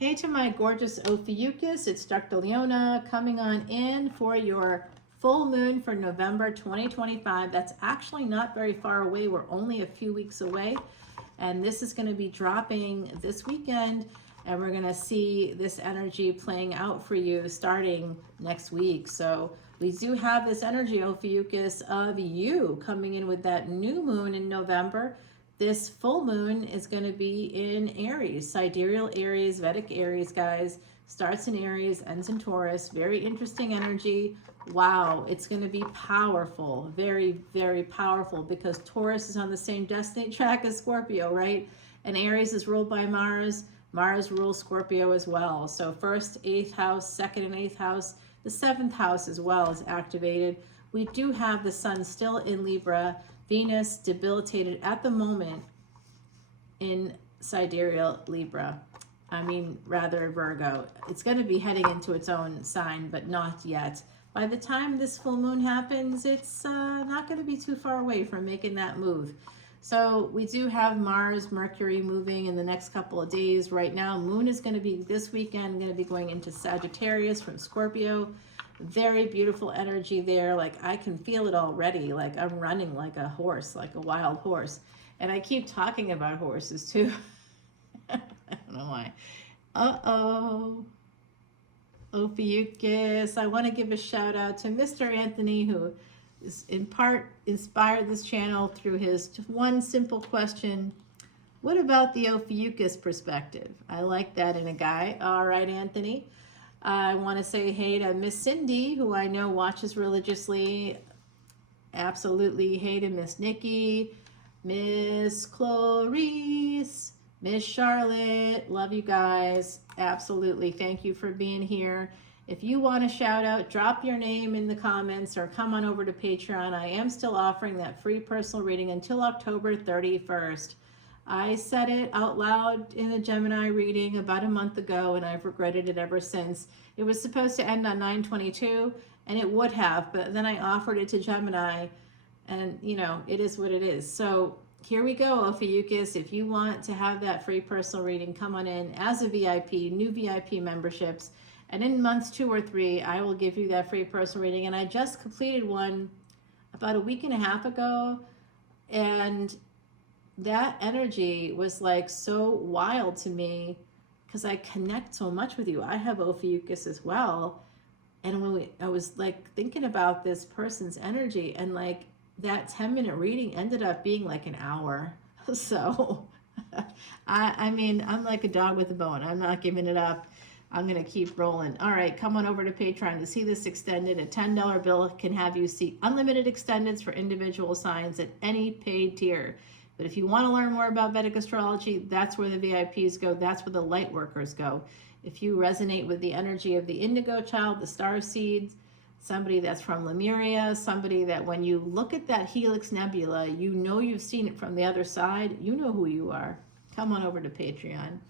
Hey to my gorgeous Ophiuchus, it's Dr. Leona coming on in for your full moon for November 2025. That's actually not very far away. We're only a few weeks away. And this is going to be dropping this weekend. And we're going to see this energy playing out for you starting next week. So we do have this energy, Ophiuchus, of you coming in with that new moon in November. This full moon is going to be in Aries, sidereal Aries, Vedic Aries, guys. Starts in Aries, ends in Taurus. Very interesting energy. Wow, it's going to be powerful. Very, very powerful because Taurus is on the same destiny track as Scorpio, right? And Aries is ruled by Mars. Mars rules Scorpio as well. So first, 8th house, second and 8th house. The 7th house as well is activated. We do have the sun still in Libra. Venus debilitated at the moment in sidereal Libra. I mean, rather Virgo. It's going to be heading into its own sign, but not yet. By the time this full moon happens, it's not going to be too far away from making that move. So we do have Mars, Mercury moving in the next couple of days. Right now, moon is going to be this weekend, going to be going into Sagittarius from Scorpio. Very beautiful energy there. Like I can feel it already. Like I'm running like a horse, like a wild horse. And I keep talking about horses too. I don't know why. Uh-oh. Ophiuchus. I want to give a shout out to Mr. Anthony, who is in part inspired this channel through his one simple question. What about the Ophiuchus perspective? I like that in a guy. All right, Anthony. I want to say hey to Miss Cindy, who I know watches religiously. Absolutely. Hey to Miss Nikki, Miss Clarice, Miss Charlotte. Love you guys. Absolutely. Thank you for being here. If you want to shout out, drop your name in the comments or come on over to Patreon. I am still offering that free personal reading until October 31st. I said it out loud in a Gemini reading about a month ago, and I've regretted it ever since. It was supposed to end on 9/22, and it would have, but then I offered it to Gemini, and you know, it is what it is. So here we go, Ophiuchus. If you want to have that free personal reading, come on in as a VIP, new VIP memberships, and in months 2 or 3, I will give you that free personal reading. And I just completed one about a week and a half ago, and that energy was like so wild to me because I connect so much with you. I have Ophiuchus as well. And when I was like thinking about this person's energy, and like that 10-minute reading ended up being like an hour. So I mean, I'm like a dog with a bone. I'm not giving it up. I'm going to keep rolling. All right, come on over to Patreon to see this extended. A $10 bill can have you see unlimited extendeds for individual signs at any paid tier. But if you want to learn more about Vedic astrology, that's where the VIPs go. That's where the light workers go. If you resonate with the energy of the indigo child, the star seeds, somebody that's from Lemuria, somebody that when you look at that Helix Nebula, you know you've seen it from the other side, you know who you are. Come on over to Patreon.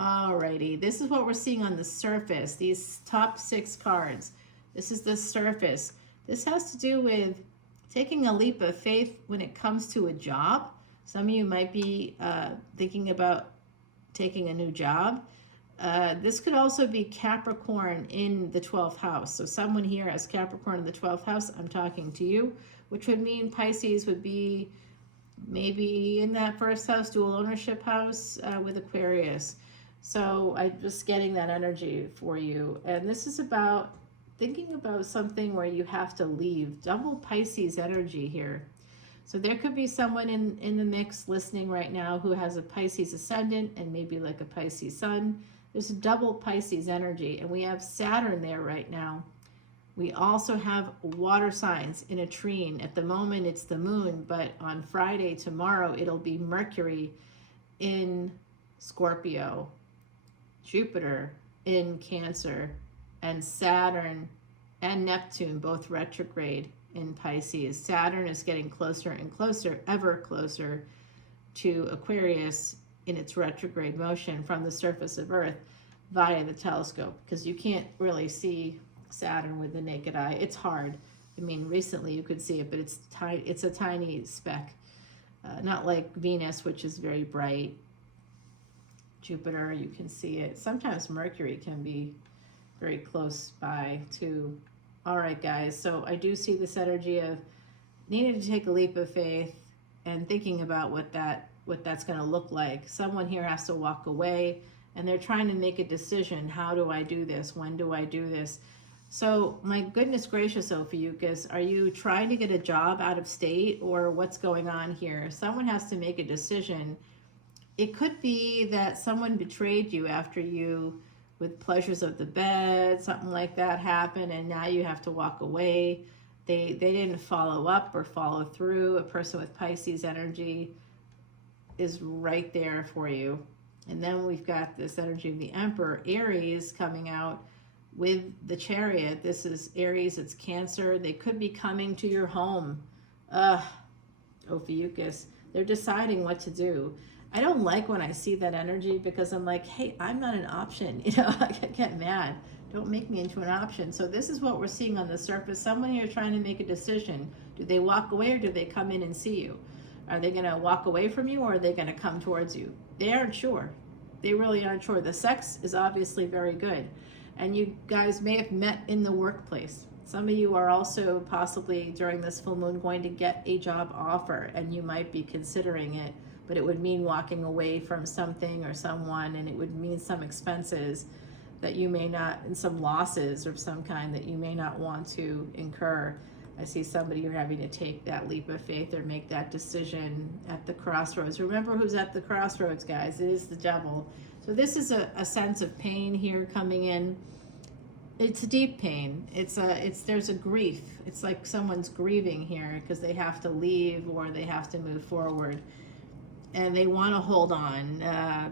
Alrighty, this is what we're seeing on the surface, these top 6 cards. This is the surface. This has to do with taking a leap of faith when it comes to a job. Some of you might be thinking about taking a new job. This could also be Capricorn in the 12th house. So someone here has Capricorn in the 12th house. I'm talking to you, which would mean Pisces would be maybe in that first house, dual ownership house with Aquarius. So I'm just getting that energy for you. And this is about thinking about something where you have to leave. Double Pisces energy here. So there could be someone in the mix listening right now who has a Pisces ascendant and maybe like a Pisces sun. There's a double Pisces energy, and we have Saturn there right now. We also have water signs in a trine. At the moment, it's the moon, but on Friday, tomorrow, it'll be Mercury in Scorpio, Jupiter in Cancer, and Saturn and Neptune, both retrograde in Pisces. Saturn is getting closer and closer, ever closer to Aquarius in its retrograde motion from the surface of Earth via the telescope, because you can't really see Saturn with the naked eye. It's hard. I mean, recently you could see it, but it's tiny. It's a tiny speck, not like Venus, which is very bright. Jupiter, you can see it. Sometimes Mercury can be very close by too. All right, guys, so I do see this energy of needing to take a leap of faith and thinking about what that's going to look like. Someone here has to walk away, and they're trying to make a decision. How do I do this? When do I do this? So my goodness gracious, Ophiuchus, are you trying to get a job out of state, or what's going on here? Someone has to make a decision. It could be that someone betrayed you after you, with pleasures of the bed, something like that happened, and now you have to walk away. They didn't follow up or follow through. A person with Pisces energy is right there for you. And then we've got this energy of the Emperor, Aries, coming out with the Chariot. This is Aries, it's Cancer. They could be coming to your home. Ophiuchus, they're deciding what to do. I don't like when I see that energy, because I'm like, hey, I'm not an option. You know, I get mad. Don't make me into an option. So this is what we're seeing on the surface. Someone here trying to make a decision. Do they walk away, or do they come in and see you? Are they going to walk away from you, or are they going to come towards you? They aren't sure. They really aren't sure. The sex is obviously very good. And you guys may have met in the workplace. Some of you are also possibly during this full moon going to get a job offer, and you might be considering it, but it would mean walking away from something or someone, and it would mean some expenses that you may not, and some losses of some kind that you may not want to incur. I see somebody you're having to take that leap of faith or make that decision at the crossroads. Remember who's at the crossroads, guys. It is the devil. So this is a sense of pain here coming in. It's a deep pain. There's a grief. It's like someone's grieving here because they have to leave or they have to move forward. And they want to hold on.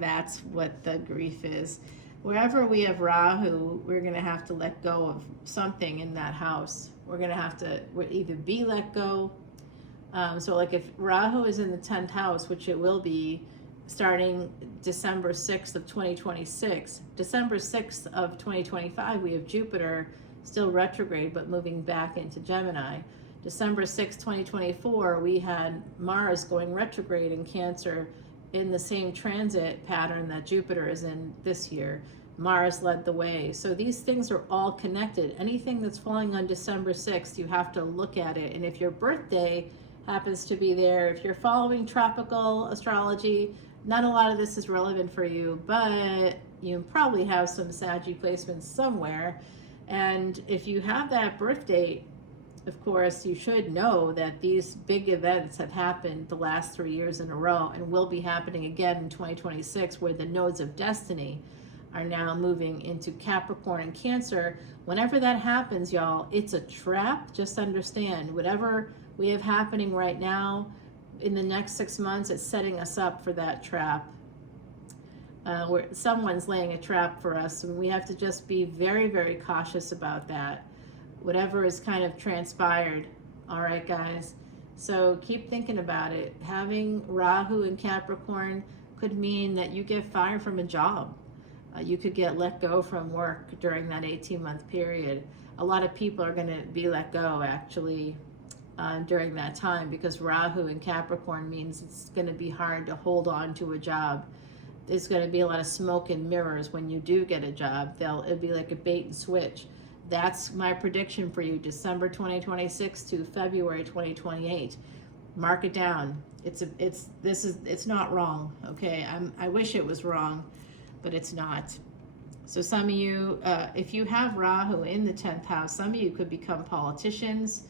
That's what the grief is. Wherever we have Rahu, we're going to have to let go of something in that house. We're going to have to either be let go. So like if Rahu is in the 10th house, which it will be starting December 6th of 2026, December 6th of 2025, we have Jupiter still retrograde, but moving back into Gemini. December 6th, 2024, we had Mars going retrograde in Cancer in the same transit pattern that Jupiter is in this year. Mars led the way. So these things are all connected. Anything that's falling on December 6th, you have to look at it. And if your birthday happens to be there, if you're following tropical astrology, not a lot of this is relevant for you, but you probably have some Saggy placements somewhere. And if you have that birth date, of course, you should know that these big events have happened the last 3 years in a row and will be happening again in 2026, where the nodes of destiny are now moving into Capricorn and Cancer. Whenever that happens, y'all, it's a trap. Just understand, whatever we have happening right now, in the next 6 months, it's setting us up for that trap. Where someone's laying a trap for us, and we have to just be very, very cautious about that. Whatever is kind of transpired. All right, guys. So keep thinking about it. Having Rahu in Capricorn could mean that you get fired from a job. You could get let go from work during that 18-month period. A lot of people are going to be let go, actually, during that time, because Rahu in Capricorn means it's going to be hard to hold on to a job. There's going to be a lot of smoke and mirrors when you do get a job. It'll be like a bait and switch. That's my prediction for you, December 2026 to February 2028. Mark it down. It's not wrong, okay? I wish it was wrong, but it's not. So some of you, if you have Rahu in the 10th house, some of you could become politicians.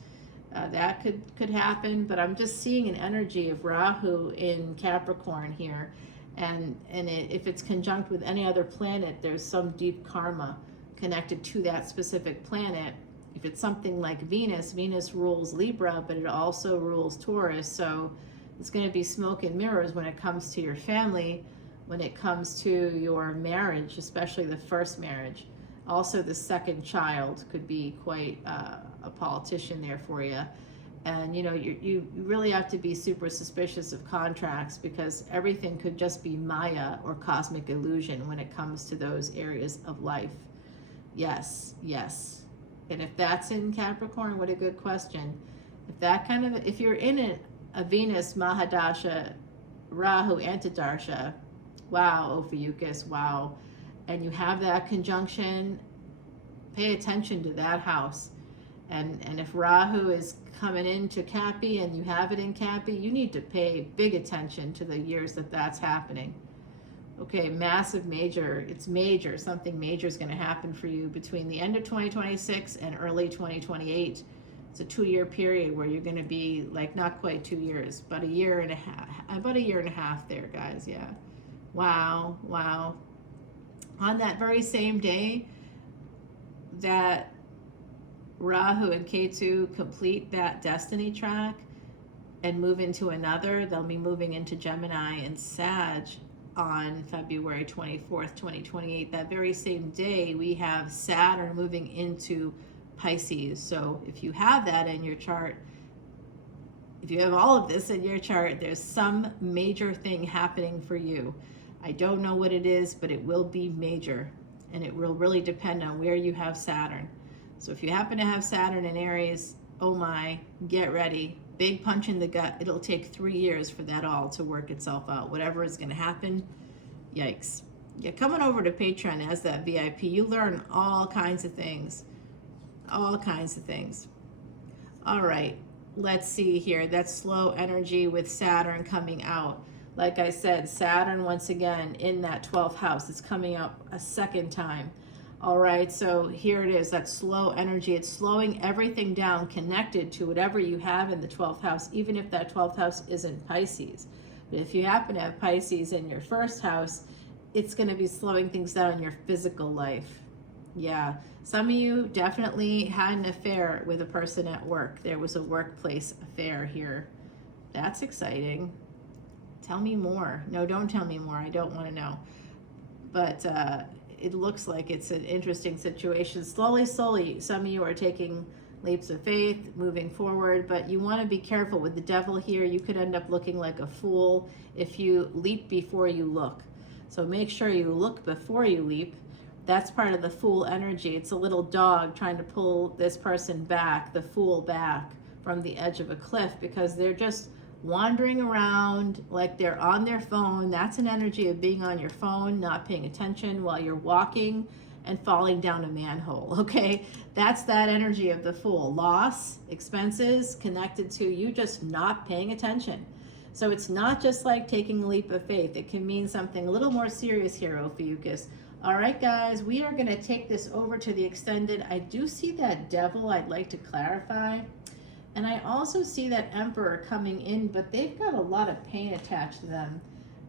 That could happen, but I'm just seeing an energy of Rahu in Capricorn here. And if it's conjunct with any other planet, there's some deep karma connected to that specific planet. If it's something like Venus rules Libra, but it also rules Taurus. So it's going to be smoke and mirrors when it comes to your family, when it comes to your marriage, especially the first marriage. Also, the second child could be quite a politician there for you. And you know, you really have to be super suspicious of contracts, because everything could just be Maya or cosmic illusion when it comes to those areas of life. Yes, yes. And if that's in Capricorn, what a good question. If you're in a Venus Mahadasha, Rahu Antidarsha, Wow, Ophiuchus, wow. And you have that conjunction, pay attention to that house. And if Rahu is coming into Cappy and you have it in Cappy, you need to pay big attention to the years that that's happening. Okay, massive, major, it's major. Something major is going to happen for you between the end of 2026 and early 2028. It's a 2-year period where you're going to be like not quite 2 years, but a year and a half, about a year and a half there, guys. Yeah. Wow, wow. On that very same day that Rahu and Ketu complete that destiny track and move into another, they'll be moving into Gemini and Sag on February 24th, 2028. That very same day, we have Saturn moving into Pisces. So if you have that in your chart, if you have all of this in your chart, there's some major thing happening for you. I don't know what it is, but it will be major, and it will really depend on where you have Saturn. So if you happen to have Saturn in Aries, oh my, get ready. Big punch in the gut. It'll take 3 years for that all to work itself out. Whatever is going to happen, yikes. Yeah, coming over to Patreon as that VIP, you learn all kinds of things. All kinds of things. All right, let's see here. That's slow energy with Saturn coming out. Like I said, Saturn, once again, in that 12th house. It's coming out a second time. All right, so here it is, that slow energy. It's slowing everything down connected to whatever you have in the 12th house, even if that 12th house isn't Pisces. But if you happen to have Pisces in your first house, it's going to be slowing things down in your physical life. Yeah, some of you definitely had an affair with a person at work. There was a workplace affair here. That's exciting. Tell me more. No, don't tell me more. I don't want to know. But it looks like it's an interesting situation. Slowly, some of you are taking leaps of faith, moving forward, but you want to be careful with the devil here. You could end up looking like a fool if you leap before you look. So make sure you look before you leap. That's part of the fool energy. It's a little dog trying to pull this person back, the fool back from the edge of a cliff, because they're just wandering around like they're on their phone. That's an energy of being on your phone, not paying attention while you're walking and falling down a manhole, okay? That's that energy of the fool. Loss, expenses connected to you just not paying attention. So it's not just like taking a leap of faith. It can mean something a little more serious here, Ophiuchus. All right, guys, we are going to take this over to the extended. I do see that devil I'd like to clarify. And I also see that Emperor coming in, but they've got a lot of pain attached to them.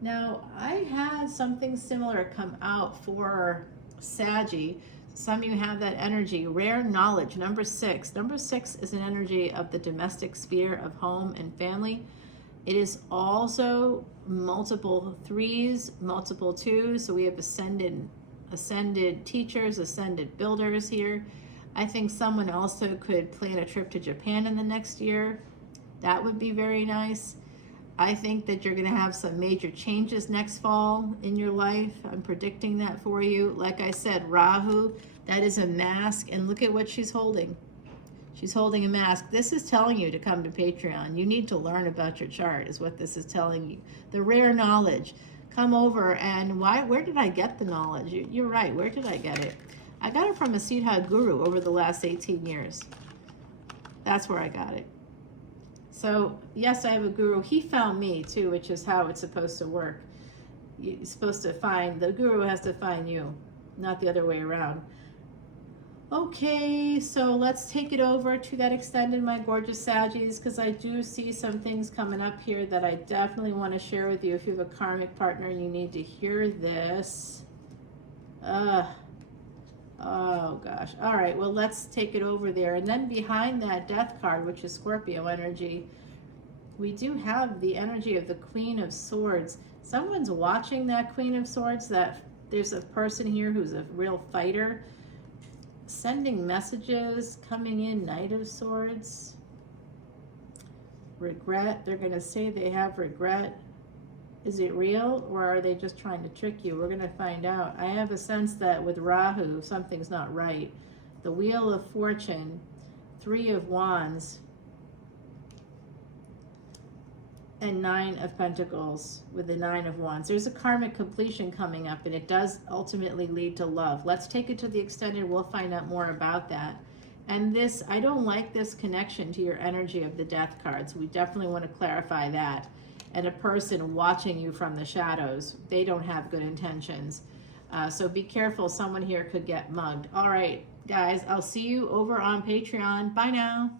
Now, I had something similar come out for Saggy. Some of you have that energy. Rare knowledge, number 6. Number 6 is an energy of the domestic sphere of home and family. It is also multiple 3s, multiple 2s. So we have ascended teachers, ascended builders here. I think someone also could plan a trip to Japan in the next year. That would be very nice. I think that you're going to have some major changes next fall in your life. I'm predicting that for you. Like I said, Rahu, that is a mask. And look at what she's holding. She's holding a mask. This is telling you to come to Patreon. You need to learn about your chart is what this is telling you. The rare knowledge. Come over and where did I get the knowledge? You're right. Where did I get it? I got it from a Siddha guru over the last 18 years. That's where I got it. So, yes, I have a guru. He found me, too, which is how it's supposed to work. You're supposed to the guru has to find you, not the other way around. Okay, so let's take it over to that extended, my gorgeous Saggies, because I do see some things coming up here that I definitely want to share with you. If you have a karmic partner, you need to hear this. Oh gosh. All right, well, let's take it over there. And then behind that death card, which is Scorpio energy, we do have the energy of the Queen of Swords. Someone's watching that Queen of Swords. That there's a person here who's a real fighter, sending messages, coming in, Knight of Swords. Regret. They're going to say they have regret. Is it real, or are they just trying to trick you? We're going to find out. I have a sense that with Rahu, something's not right. The Wheel of Fortune, 3 of Wands. and 9 of Pentacles with the 9 of Wands. There's a karmic completion coming up, and it does ultimately lead to love. Let's take it to the extended. We'll find out more about that. And this, I don't like this connection to your energy of the death cards. We definitely want to clarify that. And a person watching you from the shadows, they don't have good intentions. So be careful. Someone here could get mugged. All right, guys, I'll see you over on Patreon. Bye now.